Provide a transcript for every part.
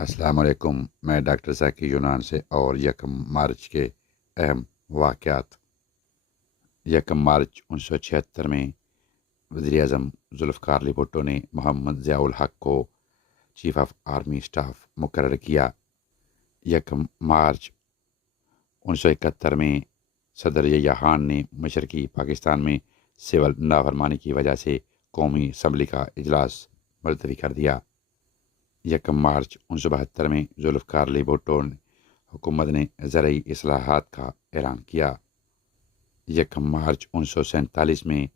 السلام علیکم، میں ڈاکٹر ذاکر یونان سے اور یکم مارچ کے اہم واقعات۔ یکم مارچ 1976 میں وزیر اعظم ذوالفقار علی بھٹو نے محمد ضیاء الحق کو چیف آف آرمی اسٹاف مقرر کیا۔ یکم مارچ 1971 میں صدر یحییٰ خان نے مشرقی پاکستان میں سول نافرمانی کی وجہ سے قومی اسمبلی کا اجلاس ملتوی کر دیا۔ یکم مارچ 1972 میں ذوالفقار علی بھٹو حکومت نے زرعی اصلاحات کا اعلان کیا۔ یکم مارچ 1947 میں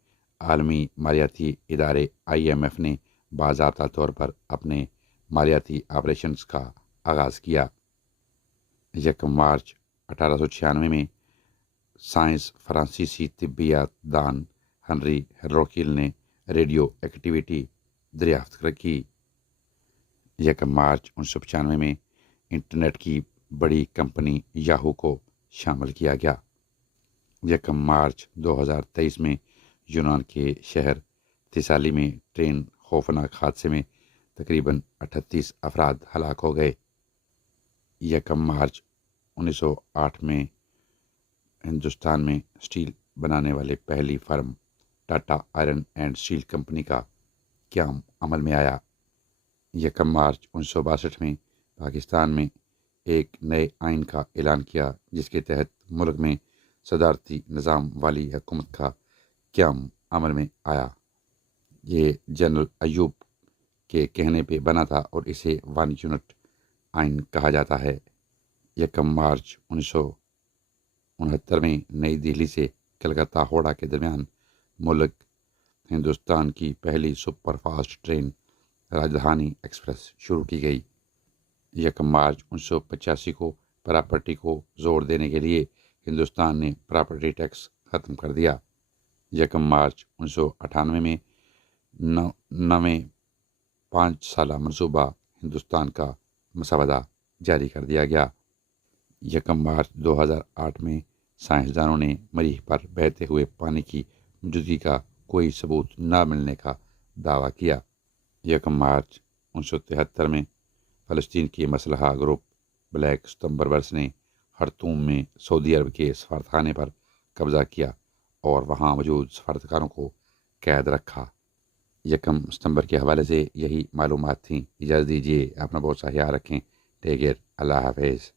عالمی مالیاتی ادارے IMF نے باضابطہ طور پر اپنے مالیاتی آپریشنز کا آغاز کیا۔ یکم مارچ 1896 میں سائنس فرانسیسی طبیات دان ہنری روکیل نے ریڈیو ایکٹیویٹی دریافت کی۔ یکم مارچ 1995 میں انٹرنیٹ کی بڑی کمپنی یاہو کو شامل کیا گیا۔ یکم مارچ 2023 میں یونان کے شہر تھیسالی میں ٹرین خوفناک حادثے میں تقریباً 38 افراد ہلاک ہو گئے۔ یکم مارچ 1908 میں ہندوستان میں اسٹیل بنانے والے پہلی firm Tata iron and steel company کا قیام عمل میں آیا۔ یکم مارچ 1962 میں پاکستان میں ایک نئے آئین کا اعلان کیا، جس کے تحت ملک میں صدارتی نظام والی حکومت کا قیام عمل میں آیا۔ یہ جنرل ایوب کے کہنے پہ بنا تھا اور اسے 1 یونٹ آئین کہا جاتا ہے۔ یکم مارچ 1969 میں نئی دہلی سے کلکتہ ہوڑا کے درمیان ملک ہندوستان کی پہلی سپر فاسٹ ٹرین راجدھانی ایکسپریس شروع کی گئی۔ یکم مارچ 1985 کو پراپرٹی کو زور دینے کے لیے ہندوستان نے پراپرٹی ٹیکس ختم کر دیا۔ یکم مارچ 1998 میں 9ویں 5 سالہ منصوبہ ہندوستان کا مسودہ جاری کر دیا گیا۔ یکم مارچ 2008 میں سائنسدانوں نے مریخ پر بہتے ہوئے پانی کی موجودگی کا کوئی ثبوت نہ ملنے کا دعویٰ کیا۔ یکم مارچ 1973 میں فلسطین کی مسلح گروپ بلیک ستمبر ورس نے خرطوم میں سعودی عرب کے سفارتخانے پر قبضہ کیا اور وہاں موجود سفارتکاروں کو قید رکھا۔ یکم ستمبر کے حوالے سے یہی معلومات تھیں۔ اجازت دیجیے، اپنا بہت سا خیال رکھیں۔ ٹیک کیئر، اللہ حافظ۔